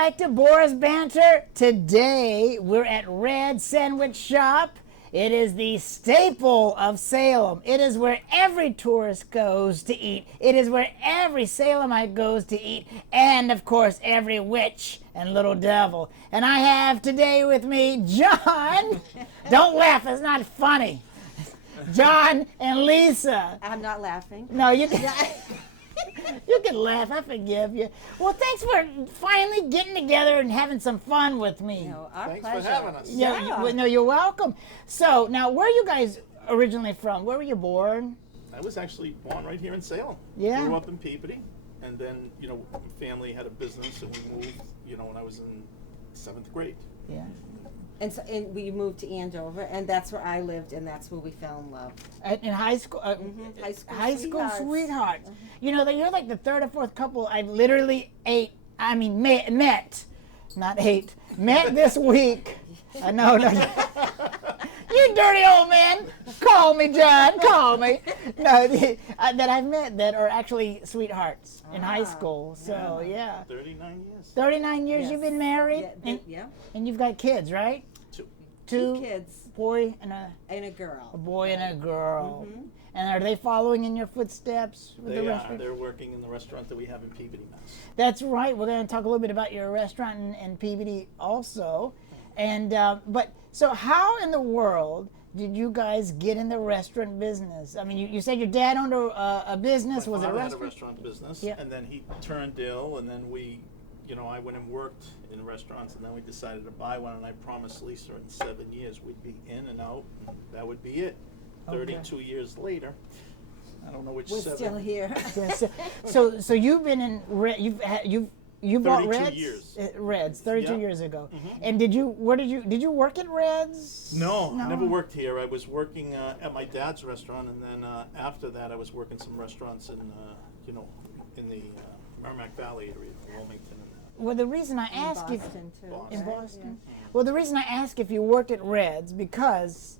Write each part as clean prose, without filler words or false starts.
back to BORAH'S Banter. Today we're at Red Sandwich Shop. It is the staple of Salem. It is where every tourist goes to eat. It is where every Salemite goes to eat. And of course, every witch and little devil. And I have today with me John. Don't laugh, it's not funny. John and Lisa. I'm not laughing. No, you can. You can laugh. I forgive you. Well, thanks for finally getting together and having some fun with me. No, our Thanks pleasure. for having us. Yeah. No, you're welcome. So, now, where are you guys originally from? Where were you born? I was actually born right here in Salem. Yeah. Grew up in Peabody, and then, family had a business, and we moved, when I was in 7th grade. Yeah. And we moved to Andover, and that's where I lived, and that's where we fell in love. In high school? High school sweethearts. Mhm. You know, you're like the third or fourth couple I literally met, not ate, met this week. No. You dirty old man. Call me, John. Call me. No, that I've met that are actually sweethearts in high school. So, yeah. 39 years. 39 years Yes. you've been married? Yeah. And you've got kids, right? Two kids. Boy and a girl. A boy and a girl. Mhm. And are they following in your footsteps with the They are. restaurant? They're working in the restaurant that we have in Peabody, Mass. That's right. We're going to talk a little bit about your restaurant in Peabody also. And so how in the world did you guys get in the restaurant business? I mean, you said your dad owned a business. My Was it a father had restaurant? a restaurant business, Yeah. and then he turned ill, and then I went and worked in restaurants, and then we decided to buy one, and I promised Lisa in 7 years we'd be in and out, and that would be it. Okay. 32 years later, I don't know which We're 7. still here. So you've been in you bought 32 Reds? years. Reds 32 Yeah. years ago. Mhm. And did you work at Reds? No, I never worked here. I was working at my dad's restaurant, and then after that, I was working some restaurants in the Merrimack Valley area, Wilmington. Well, the reason I In ask you Boston, too. Boston. in right? Boston. Well, the reason I ask if you worked at Reds because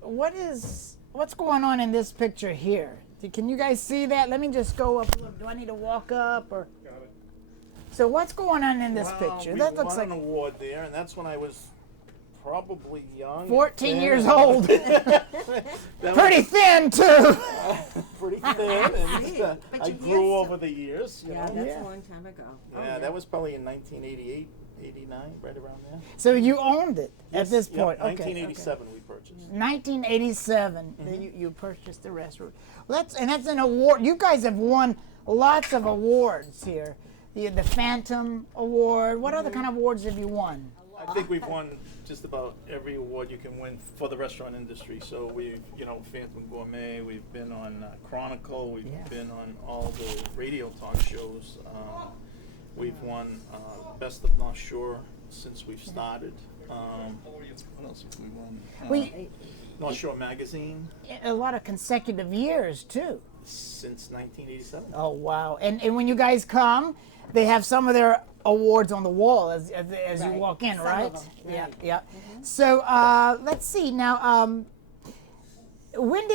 what's going on in this picture here? Can you guys see that? Let me just go up. Look, do I need to walk up or? Got it. So what's going on in this picture? We That looks won like an award there, and that's when I was probably young. 14 thin. years old. That Pretty thin too. pretty thin, and But I you grew get over the years. Yeah, know. that's Yeah. a long time ago. Yeah, that was probably in 1988, 89, right around there. So you owned it at Yes, this yep, point. Okay. 1987 we purchased. 1987, you purchased the restaurant. Well, that's an award. You guys have won lots of awards here. The Phantom Award. What other kind of awards have you won? I think we've won just about every award you can win for the restaurant industry. So we've, Phantom Gourmet, we've been on Chronicle, we've Yeah. been on all the radio talk shows. We've won Best of North Shore since we've started. What else have we won? We North Shore Magazine a lot of consecutive years too. since 1987. Oh wow! And when you guys come, they have some of their awards on the wall as you Right. walk in, Some right? of them, Yeah, right. yeah. So let's see now. When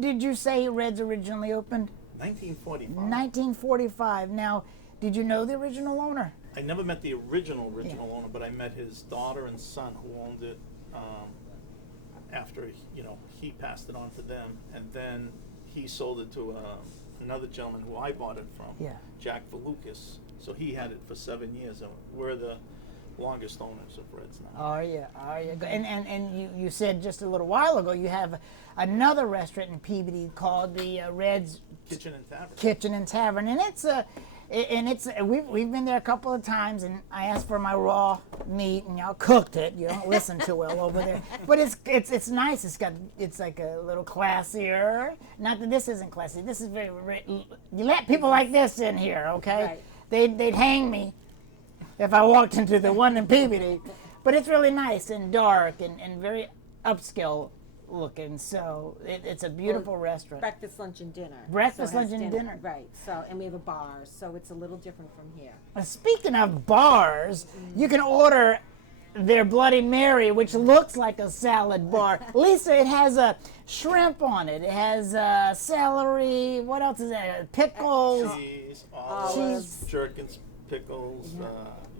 did you say Reds originally opened? 1945. 1945. Now, did you know the original owner? I never met the original owner, but I met his daughter and son who owned it after he passed it on to them, and then he sold it to another gentleman who I bought it from, Yeah. Jack Valukas. So he had it for 7 years, and we're the longest owners of Reds now. Are you? And you said just a little while ago you have another restaurant in Peabody called the Reds Kitchen and Tavern. Kitchen and Tavern, and we've been there a couple of times, and I asked for my raw meat, and y'all cooked it. You don't listen too well over there, but it's nice. It's like a little classier. Not that this isn't classy. This is very. You let people like this in here, okay? Right. They'd hang me if I walked into the one in Peabody, but it's really nice and dark and very upscale looking. So it's a beautiful restaurant. Breakfast, lunch, and dinner. Breakfast, So it has lunch, and dinner. Right. So, and we have a bar, so it's a little different from here. Speaking of bars, you can order their Bloody Mary, which looks like a salad bar. Lisa, it has a shrimp on it. It has celery. What else is that? Pickles. Cheese, olives, gherkins, pickles,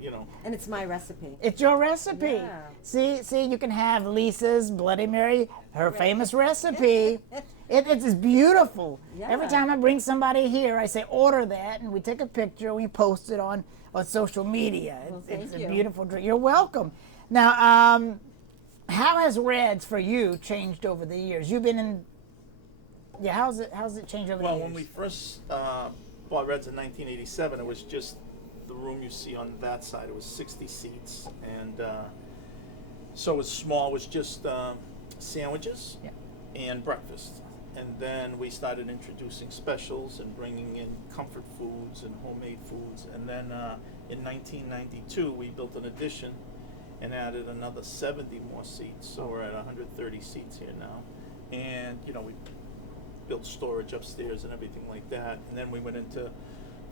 you know. And it's my recipe. It's your recipe. Yeah. See, you can have Lisa's Bloody Mary, her famous recipe. It's beautiful. Every Yeah. time I bring somebody here, I say order that, and we take a picture, and we post it on social media. Well, It's thank a you. beautiful drink. You're welcome. Now, how has Red's for you changed over the years? You've been in. Yeah, how's it changed over the Well, years? when we first bought Reds in 1987, it was just the room you see on that side. It was 60 seats, and so it was small. It was just sandwiches and breakfast. And then we started introducing specials and bringing in comfort foods and homemade foods. And then in 1992, we built an addition and added another 70 more seats. So we're at 130 seats here now. And, you know, we built storage upstairs and everything like that. And then we went into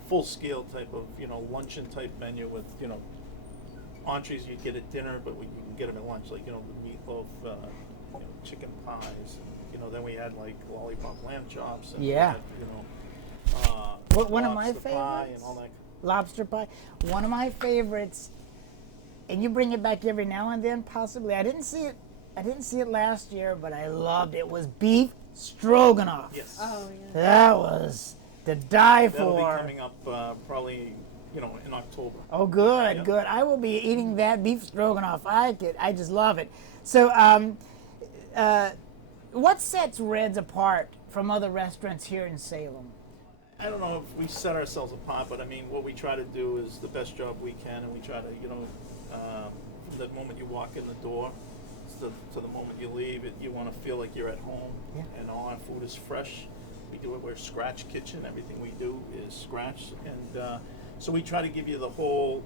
full-scale type of, you know, luncheon type menu with, you know, entrees you get at dinner, but you can get them at lunch, like, you know, the meatloaf, you know, chicken pies. You know, then we had like lollipop lamb chops. And we had, you know, One of my lobster pie favorites. and all that. Lobster pie. One of my favorites, and you bring it back every now and then, possibly. I didn't see it last year, but I loved it. Was beef stroganoff. Yes. Oh, yeah. That was to die That'll be for. coming up probably, you know, in October. Oh, good, Yep. good. I will be eating that beef stroganoff. I just love it. So, what sets Red's apart from other restaurants here in Salem? I don't know if we set ourselves apart, but I mean, what we try to do is the best job we can, and we try to, you know, from the moment you walk in the door to the moment you leave, you want to feel like you're at home, and all our food is fresh. We do it, we're scratch kitchen, everything we do is scratch, and so we try to give you the whole,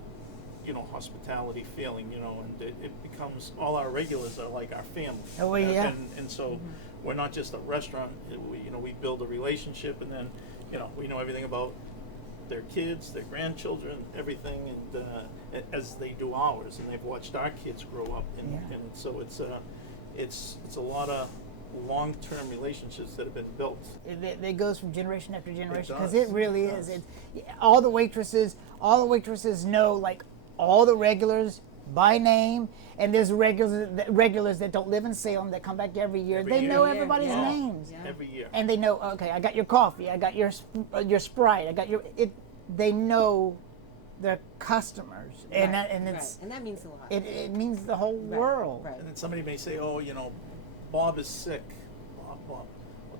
you know, hospitality feeling, you know, and it becomes, all our regulars are like our family. Oh, yeah. And so we're not just a restaurant, we build a relationship, and then, you know, we know everything about their kids, their grandchildren, everything, and as they do ours, and they've watched our kids grow up, and so it's a lot of long-term relationships that have been built. It goes from generation after generation because does. it really It is. does. All the waitresses know like all the regulars by name, and there's regulars that don't live in Salem that come back every year. Every They year. know Yeah, everybody's yeah. names, Yeah. Every year. and they know. Okay, I got your coffee. I got your Sprite. I got your it. They know their customers, and Right, it's and that means a lot. it means the whole world. Right. And then somebody may say, oh, you know, Bob is sick. Bob.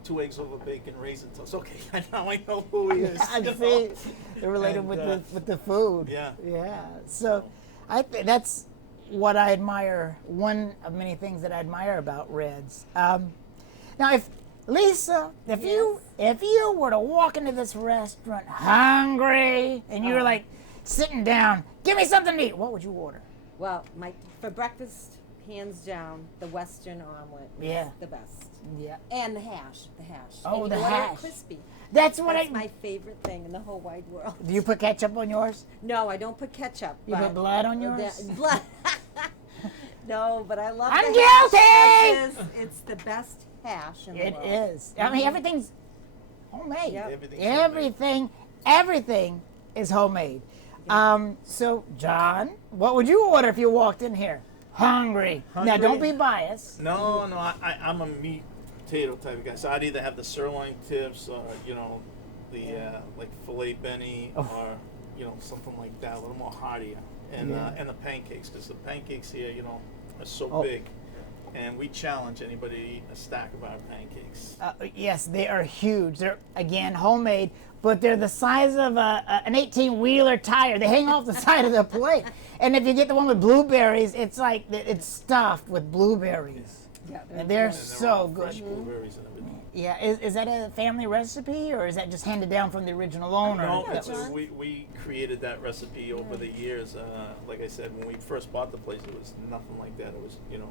2 eggs over bacon, raisin toast. Okay, now I know who he is. I you see. know? They're related And, with the food. Yeah. Yeah. So, that's what I admire. One of many things that I admire about Reds. Now, if Lisa, if you were to walk into this restaurant hungry and you were like sitting down, give me something to eat, what would you order? Well, for breakfast, hands down, the Western omelet is Yeah. the best. Yeah. And the hash. Oh, And the you order it hash. crispy. That's what That's my favorite thing in the whole wide world. Do you put ketchup on yours? No, I don't put ketchup. You put but blood on yours? Blood. No, but I love I'm the hash guilty! as is. It's the best hash in the It world. is. I mean, everything's homemade. Yep. Everything is homemade. So, John, what would you order if you walked in here? Hungry. Now, don't Hungry? be biased. No, I'm a meat potato type of guy. So I'd either have the sirloin tips or, you know, the like filet Benny or, you know, something like that, a little more heartier. And the pancakes, because the pancakes here, you know, are so big. And we challenge anybody to eat a stack of our pancakes. Yes, they are huge. They're, again, homemade, but they're the size of an 18-wheeler tire. They hang off the side of the plate. And if you get the one with blueberries, it's like it's stuffed with blueberries. Yeah, And they're And so all good. fresh blueberries and everything. Yeah, is that a family recipe, or is that just handed down from the original owner? No, Yeah, it's John. we created that recipe over the years. Like I said, when we first bought the place, it was nothing like that. It was, you know,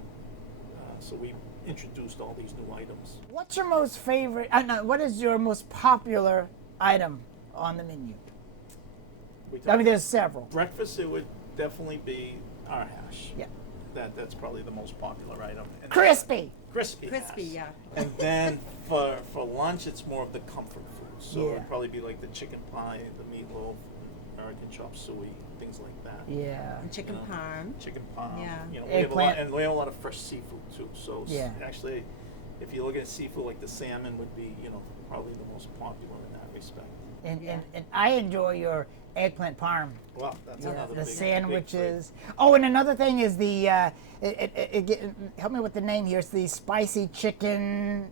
so we introduced all these new items. What's your most favorite? No, what is your most popular item on the menu? I mean, there's several. Breakfast, it would definitely be our hash. Yeah. That's probably the most popular item. And Crispy. Crispy. Crispy, hash. yeah. And then for lunch, it's more of the comfort food. So Yeah. it'd probably be like the chicken pie, the meatloaf, American chop suey, things like that. Yeah. And chicken You know, parm. Chicken parm. Yeah. You know, we have a lot, Eggplant. and we have a lot of fresh seafood too. So Yeah. actually, if you look at seafood, like the salmon would be, you know, probably the most popular in that respect. And I enjoy your eggplant parm. Well, that's Yeah. another The big, sandwiches. Oh, and another thing is the help me with the name here. It's the spicy chicken.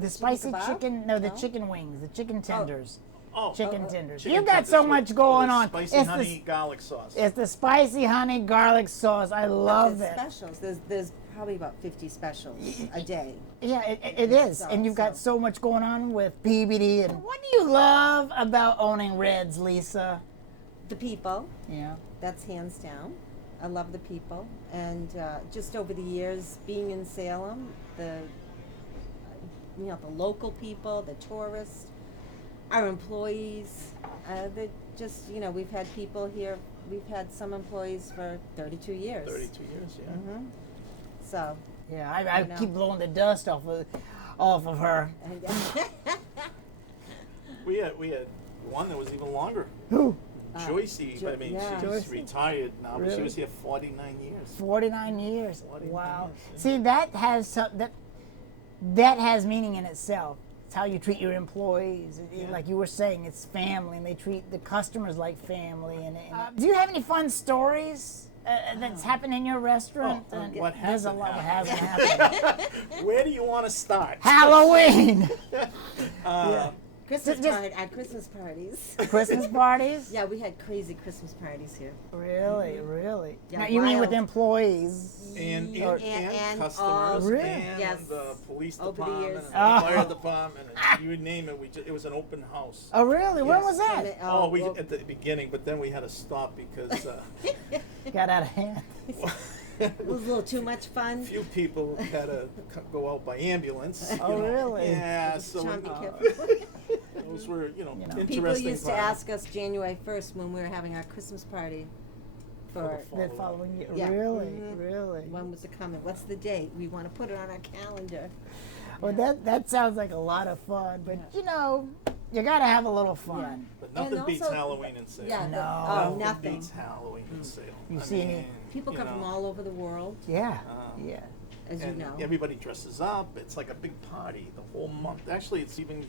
The spicy kebab? chicken. No, the No? chicken wings. The chicken tenders. Oh, Chicken tenders. chicken You've got tenders so with- much with going the on. Spicy It's honey garlic sauce. It's the spicy honey garlic sauce. I love There's it. specials. There's probably about 50 specials a day. Yeah, it is. So- And you've got so- so much going on with PBD. And what do you love about owning Reds, Lisa? The people, Yeah. that's hands down. I love the people, and just over the years being in Salem, the local people, the tourists, our employees, they're just we've had people here. We've had some employees for 32 years. 32 years, yeah. Mm-hmm. So. Yeah, I know. keep blowing the dust off of her. And, We had one that was even longer. Who? Joycey, I mean, yeah. she's Joycey? retired now, but Really? she was here 49 years. 49 years. 49 Wow. years, yeah. See, that has that has meaning in itself. It's how you treat your employees. Yeah. Like you were saying, it's family, and they treat the customers like family. Do you have any fun stories that's happened in your restaurant? Oh, And what there's a hasn't lot. What happened? hasn't happened? Where do you want to start? Halloween. Uh, Christmas Just- party at Christmas parties. Christmas parties. Yeah, we had crazy Christmas parties here. Really, really. Yeah, Now, you mean with wild. employees? and And customers Really? and Yes. the police Over the department years. and Oh. the fire department and you name it. It was an open house. Oh, really? When Yes. was that? Oh, we well, at the beginning, but then we had to stop because Got out of hand. it was a little too much fun. few people had to go out by ambulance. you Oh, know. really? Yeah, so Trying to be we- careful. those were interesting. People used to times. ask us January 1st when we were having our Christmas party for For The following year. Yeah. Really, Mhm. really. when was it coming? What's the date? We want to put it on our calendar. Well, that sounds like a lot of fun, but you gotta have a little fun. But nothing And beats also- Halloween in Salem. Yeah, No. nothing. beats Halloween in Salem. You I see any- mean, People you come from know, all over the world, Yeah, Um, yeah. as you and know. everybody dresses up. It's like a big party the whole month. Actually, it's even,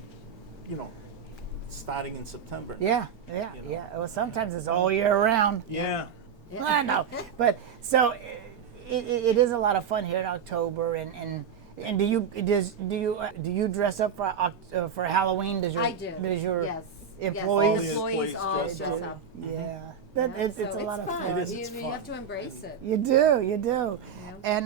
starting in September. Yeah. You know. Well, sometimes it's all year round. Yeah. I know, but so it is a lot of fun here in October, and do you dress up for Halloween? I do. Does your yes. employees? Yes, All the employees all employees dress dress up. Yeah, Yeah, it's so a lot of fun. It is, You, it's you fun. have to embrace it. You do. And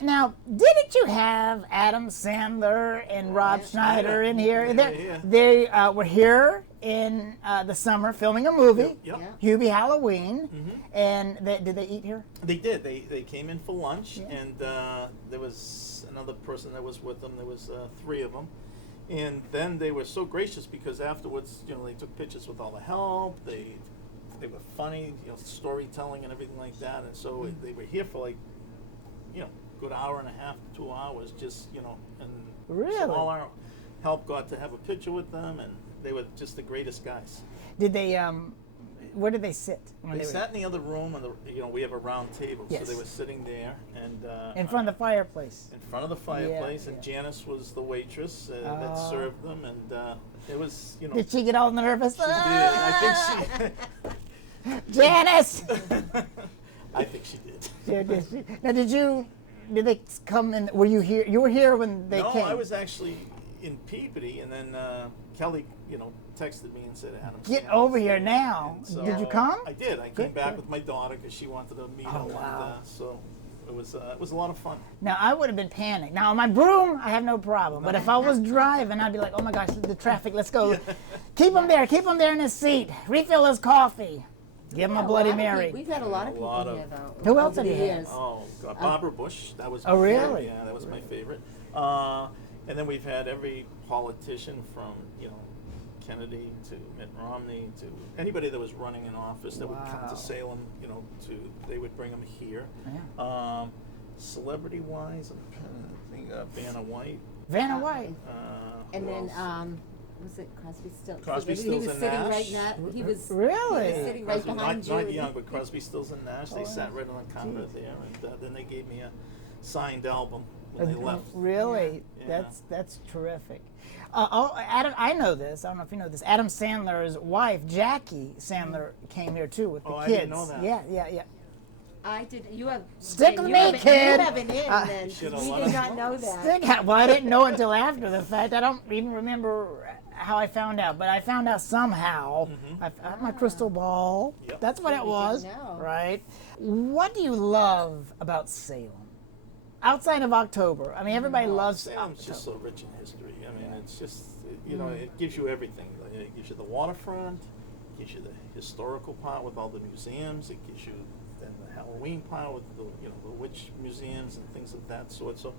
now, didn't you have Adam Sandler and Rob Yeah. Schneider in here? Yeah. They were here in the summer filming a movie, Yep. Yeah. Hubie Halloween, Mhm. and did they eat here? They did. They came in for lunch, Yeah. and there was another person that was with them. There was 3 of them, and then they were so gracious because afterwards, they took pictures with all the help. They were funny, storytelling and everything like that. And so they were here for good hour and a half, 2 hours, just and Really? so all our help got to have a picture with them, and they were just the greatest guys. Did they? Where did they sit? when They were sat in the other room, and we have a round table, Yes. so they were sitting there, and in front of the fireplace? in front of the fireplace, and yeah. Janice was the waitress that Oh. served them, and it was, Did she get all nervous? she did. I think Janice. I think she did. Yeah, did she? Now, did they come in? Were you here? You were here when they No, came. I was actually in Peabody, and then Kelly, texted me and said, "Adam, Get Sandler." over here now. And Did you so come? I did. I Good, came back good. with my daughter because she wanted to meet Oh, him, wow. and so it was a lot of fun. Now I would have been panicked. Now on my broom, I have no problem. But if I was driving, I'd be like, "Oh my gosh, the traffic! Let's go! Keep him there! Keep him there in his seat! Refill his coffee! Give him a Bloody Mary!" We've had a lot of A people lot of- here, though. Who else over have the you had? years. Oh, God, Barbara Bush. That was. Oh, my favorite. really? Yeah, that was my favorite. And then we've had every politician from Kennedy to Mitt Romney to anybody that was running in office that would come Wow. to Salem. They would bring them here. Yeah. Celebrity-wise, I'm trying to think. Vanna White. Vanna White. And who then else? Was it Crosby, Stills? Crosby, He Stills, was and sitting Nash. right now. He was Really? He was sitting right Crosby, behind you. not young, but Crosby, Stills, and Nash. They sat right on the counter there, and then they gave me a signed album when they left. Really? Yeah. That's terrific. Adam, I know this. I don't know if you know this. Adam Sandler's wife, Jackie Sandler, came here too with the Oh, kids. I didn't know that. Yeah. I did. You have Stick with me, kid. You have an in then. Should've We let did us not know. know that. Well, I didn't know until after the fact. I don't even remember how I found out, but I found out somehow. I found my crystal ball. Yep. That's what it You was, didn't know. right? What do you love about Salem? Outside of October, I mean, everybody loves Salem's October. just so rich in history. I mean, it's just, it gives you everything. It gives you the waterfront, it gives you the historical part with all the museums, it gives you then the Halloween part with the, the witch museums and things of that sort. So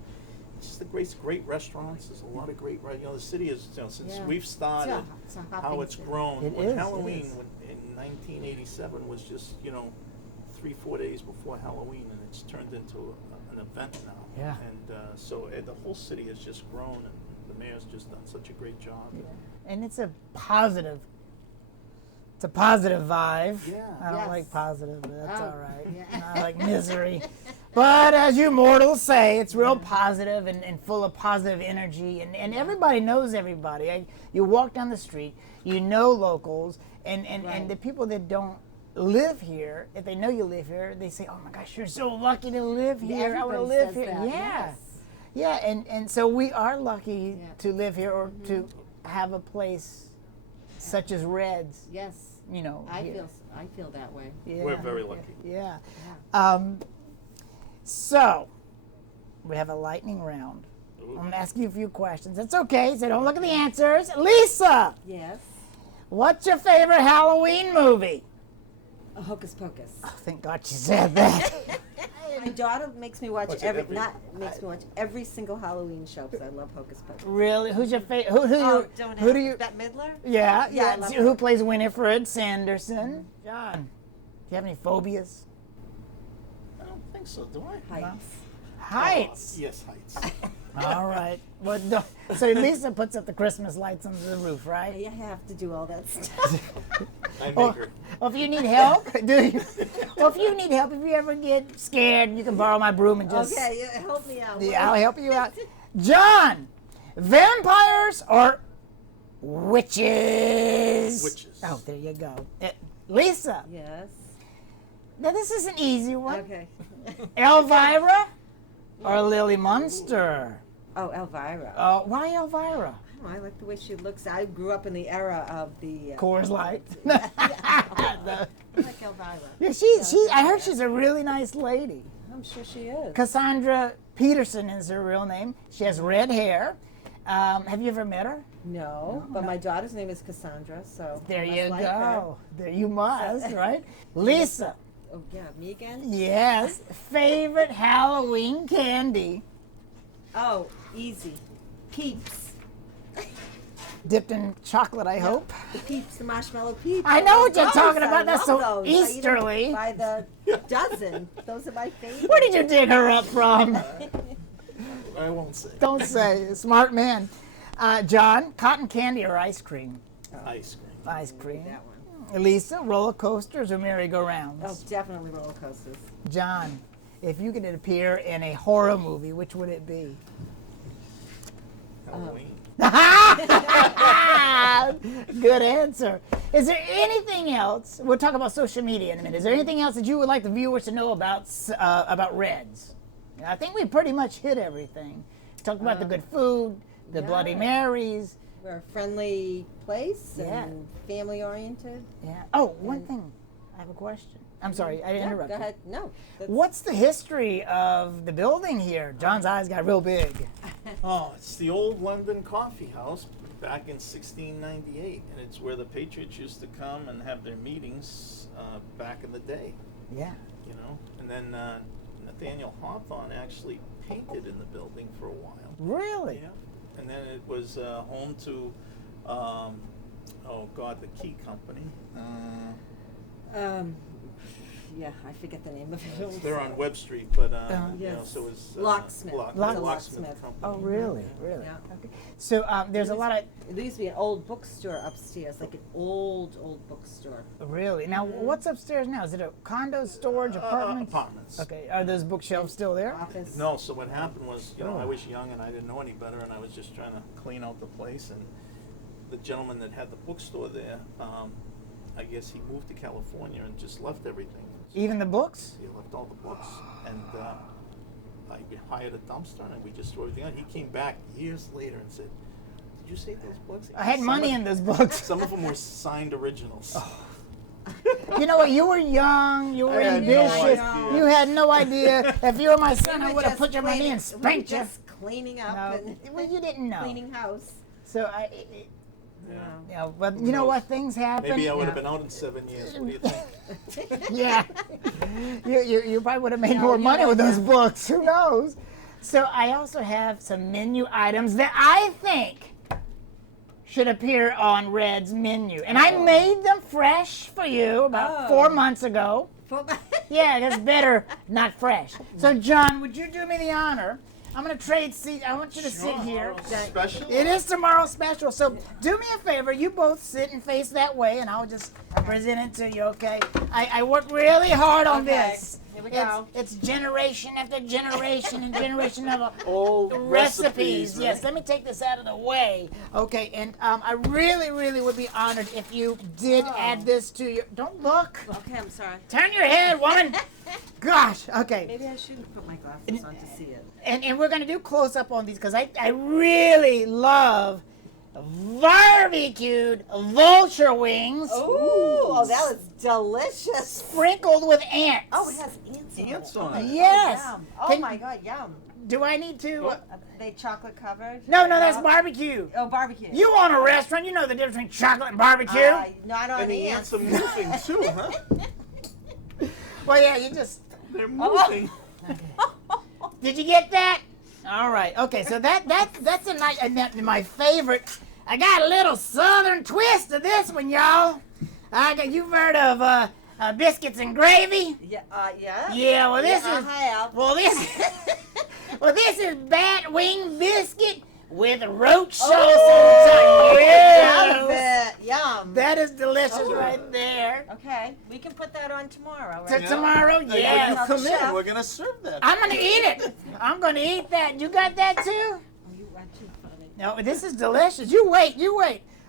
it's just great restaurants. There's a lot of great, the city is, since Yeah. we've started, It's a how hopping it's city. grown. It When is, it Halloween is. in 1987 was just, 3-4 days before Halloween, and it's turned into an event now. Yeah. And so the whole city has just grown, and the mayor's just done such a great job. And it's a positive vibe. Yeah. I don't Yes. like positive, but that's Oh, all right. yeah. I like misery. But as you mortals say, it's real positive and full of positive energy. And everybody knows everybody. You walk down the street, you know locals, and Right. the people that don't live here, if they know you live here, they say, oh my gosh, you're so lucky to live here. I want to Everybody live says here. that, Yeah. yes. Yeah, and so we are lucky Yeah. to live here or to have a place such as Red's, Yes. here. I feel that way. Yeah. We're very lucky. Yeah. So, we have a lightning round. Ooh. I'm going to ask you a few questions. It's okay, so don't look at the answers. Lisa, Yes. what's your favorite Halloween movie? Hocus Pocus. Oh, thank God she said that. My daughter makes me watch Watch it every every- every single Halloween show because I love Hocus Pocus. Really? Who's your favorite? Who do you? Bette Midler? Yeah, Yeah, I yeah. love Who her. plays Winifred Sanderson? John, do you have any phobias? I don't think so, do I? Heights. Heights. Oh, yes, heights. All right. Well, so Lisa puts up the Christmas lights under the roof, right? You have to do all that stuff. I make Or, her. or if you need help, do you? Or if you need help, if you ever get scared, you can borrow my broom and just. Okay, yeah, help me out. Yeah, I'll help you out. John, vampires or witches? Witches. Oh, there you go. Lisa, Yes. now this is an easy one. Okay. Elvira or Lily Munster? Oh, Elvira. Why Elvira? Oh, I like the way she looks. I grew up in the era of the. Coors Light. I like Elvira. Yeah, I heard she's a really nice lady. I'm sure she is. Cassandra Peterson is her real name. She has red hair. Have you ever met her? No, but my daughter's name is Cassandra, so. There I must you like go. her. There you must, right? Lisa. Oh, yeah, me again? Yes. Favorite Halloween candy? Oh, easy. Peeps. Dipped in chocolate, I hope. The Peeps, the marshmallow Peeps. I know what you're love talking those. about. I That's love so those. I eat 'em Easterly. by the dozen. Those are my favorite. Where did you dig her up from? I won't say. Don't say. Smart man. John, cotton candy or ice cream? Ice cream. Ice cream. That one. Lisa, roller coasters or merry-go-rounds? Oh, definitely roller coasters. John, if you could appear in a horror movie, which would it be? Halloween. Good answer. Is there anything else? We'll talk about social media in a minute. Is there anything else that you would like the viewers to know about Reds? I think we pretty much hit everything. Talked about the good food, the Bloody yeah. Marys. We're a friendly place Yeah. and family oriented. Yeah. Oh, one thing. I have a question. I'm sorry, I didn't interrupt Go you. ahead. No. that's- What's the history of the building here? John's eyes got real big. Oh, it's the old London Coffee House back in 1698, and it's where the Patriots used to come and have their meetings back in the day, Yeah. And then Nathaniel Hawthorne actually painted in the building for a while. Really? Yeah. And then it was home to, the key company. yeah, I forget the name of it. They're on Webb Street, but you know, Yes. so is Locksmith. Locksmith company. Oh, really? Really? Yeah. Okay. So there's a lot of There used to be an old bookstore upstairs, like an old bookstore. really. Now, what's upstairs now? Is it a condo, storage, apartments? Apartments. Okay. Are those bookshelves still there? Office. No, so what happened was, you know, I Oh. was young and I didn't know any better, and I was just trying to clean out the place, and the gentleman that had the bookstore there, I guess he moved to California and just left everything. Even the books? He left all the books, and I hired a dumpster, and we just threw everything out. He came back years later and said, "Did you save those books?" I had Some money of- in those books. Some of them were signed originals. You know what? You were young. You were I had no ambitious. idea. You had no idea. If you were my son, I We were would have just put your money cleaning- and spanked we you. were just cleaning up No, and well, you didn't know. cleaning house. So Yeah. yeah, but you know what? Things happen. Maybe I would have Yeah. been out in 7 years. What do you think? Yeah. You probably would have made No, more you money with wouldn't those books. Who knows? So I also have some menu items that I think should appear on Red's menu. And I made them fresh for you about 4 months ago. Yeah, that's better, not fresh. So John, would you do me the honor? I'm going to trade seat. I want you to sit here. Special? It is tomorrow's special, so do me a favor. You both sit and face that way, and I'll just present it to you, okay? I worked really hard on Okay, this. here we go. It's generation after generation and generation of Old recipes. right? Yes, let me take this out of the way. Okay, and I really, really would be honored if you did add this to your... Don't look. Okay, I'm sorry. Turn your head, woman. Gosh, okay. Maybe I shouldn't put my glasses on to see it. And we're going to do close-up on these because I really love barbecued vulture wings Oh, that was delicious. sprinkled with ants. Oh, it has ants on it. Ants on it. Yes. Yum. Oh Can- my God, yum. Do I need to? Are they chocolate covered? No, that's barbecue. Oh, barbecue. You own a restaurant, you know the difference between chocolate and barbecue. Not on And the ants. ants are moving too, huh? Well, yeah, you just... They're moving. Did you get that? All right. Okay, so that's a nice... my favorite... I got a little southern twist to this one, y'all. You've heard of biscuits and gravy? Yeah. Yeah. Yeah, well, this Yeah, is... I have. Well, this is bat wing biscuit with roach sauce on Oh, top. Yes. Yum. That is delicious right there. Okay, we can put that on tomorrow, To right? tomorrow, When yes. you come Chef. in, we're gonna serve that. I'm gonna eat it. I'm gonna eat that. You got that too? Oh, you are too funny. No, this is delicious. You wait.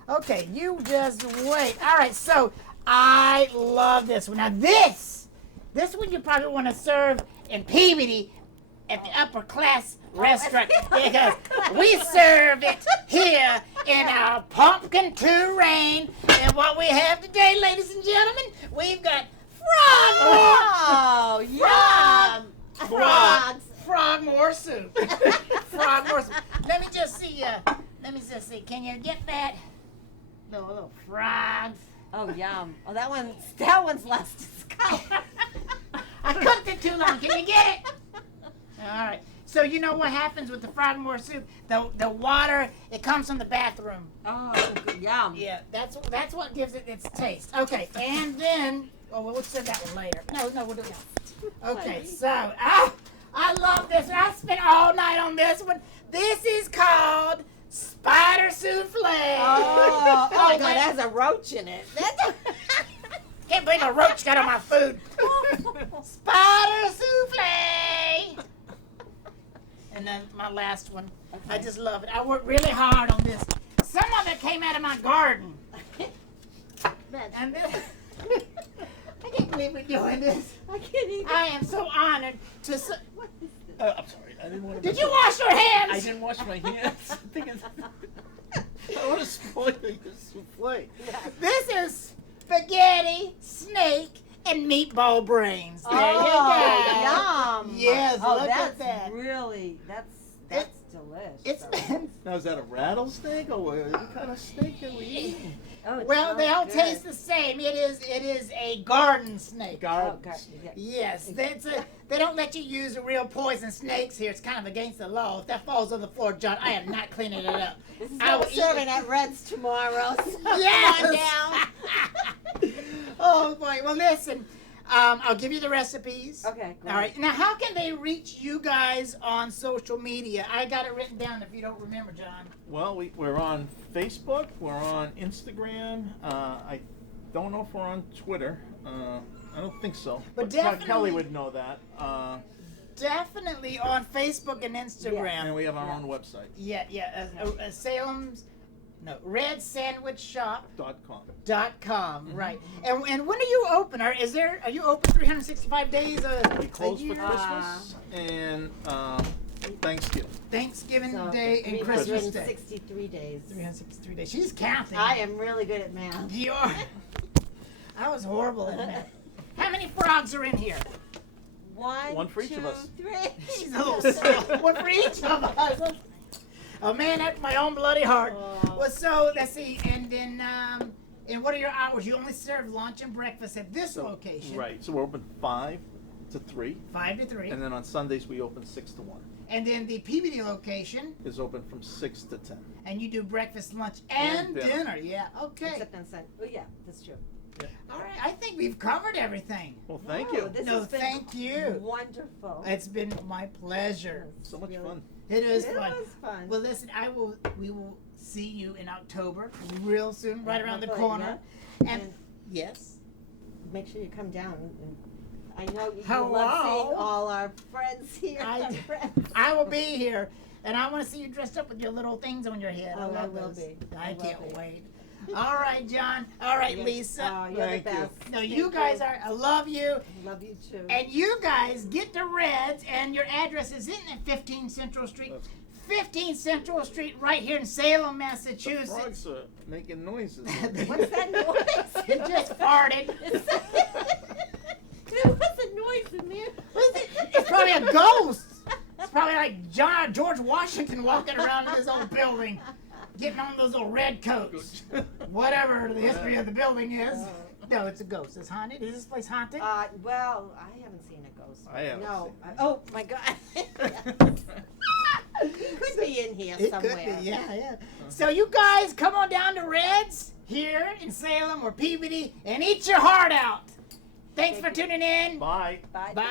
Okay, you just wait. All right, so I love this one. Now this one you probably want to serve in Peabody at the upper class restaurant because we serve it here in our pumpkin terrain. And what we have today, ladies and gentlemen, we've got frog Oh, yum. Frogs. frogmore soup. Frogmore soup. Let me just see. Can you get that? Little frogs. Oh, yum. Oh, that one's lost its color. I cooked it too long. Can you get it? All right. So you know what happens with the frogmore soup? The water, it comes from the bathroom. Oh, good. Yum. Yeah, that's what gives it its taste. Okay, and then we'll serve that one later. No, we'll do that. Okay, so I love this. I spent all night on this one. This is called spider souffle. Oh, my God, that has a roach in it. Can't believe a roach got on my food. Spider souffle. And then my last one. I just love it. I worked really hard on this. Some of it came out of my garden. And then, I can't believe we're doing this. I can't eat I am so honored to. I'm sorry, I didn't want to. Did you wash your hands? I didn't wash my hands. I want to spoil your souffle. This is spaghetti, snake, and meatball brains. There you go. Yum. Yes, Oh, look that's at that. really, that's delish. It's been, Now, is that a rattlesnake or what kind of snake are we eating? Oh, it well, they all smells good. taste the same. It is a garden snake. Oh, God. Yeah. Yes, they don't let you use real poison snakes here. It's kind of against the law. If that falls on the floor, John, I am not cleaning it up. This is I what will we're serving eat at Red's tomorrow. So Yes. Come on down. Oh boy. Well, listen. I'll give you the recipes. Okay, great. All right. Now, how can they reach you guys on social media? I got it written down if you don't remember, John. Well, we're on Facebook. We're on Instagram. I don't know if we're on Twitter. I don't think so. But Kelly definitely- would know that. Definitely on Facebook and Instagram. And we have our own website. Salem's, Red Sandwich Shop. .com. Right. And when are you open? Are you open 365 days We close a for year? Christmas and Thanksgiving. Thanksgiving So, Day and Christmas Day. 363 days. 363 days. She's counting. I am really good at math. You are. I was horrible at that. How many frogs are in here? One for each of us. 2, 3. She's a little slow. One for each of us. Oh man, that's my own bloody heart. Oh. Well, so let's see, and then and what are your hours? You only serve lunch and breakfast at this location. Right. So we're open 5 to 3. 5 to 3. And then on Sundays we open 6 to 1. And then the PBD location, Is open from 6 to 10. and you do breakfast, lunch, and And dinner. Yeah. Okay. Except on Sunday. Oh yeah, that's true. All right. I think we've covered everything. Well, thank Wow, you. This No, has been thank you. Wonderful. It's been my pleasure. So much fun. It was It fun. was fun. Well, listen, we will see you in October, real soon, right around the Hopefully, corner. yeah. And And yes, make sure you come down. And I know you Hello. love seeing all our friends here. I- our friends. I will be here, and I want to see you dressed up with your little things on your head. Oh, I love will those. be. I I will can't be. wait. All right, John. All right, Yes. Lisa. Oh, you're Thank the you. best. No, Thank you guys are. I love you. Love you too. And you guys get the Reds, and your address is in at 15 Central Street. That's- 15 Central Street, right here in Salem, The Massachusetts. frogs are making noises. What's that noise? It just farted. There was a noise in there. It's probably a ghost. It's probably like George Washington walking around in this old building, getting on those little red coats. Whatever the history of the building is. No, it's a ghost. It's haunted. Is this place haunted? Well, I haven't seen a ghost. I haven't No. seen it. Oh my God. It could be in here It somewhere. could be. Yeah. So you guys come on down to Reds here in Salem or Peabody and eat your heart out. Thanks for tuning in. Bye. Bye. Bye.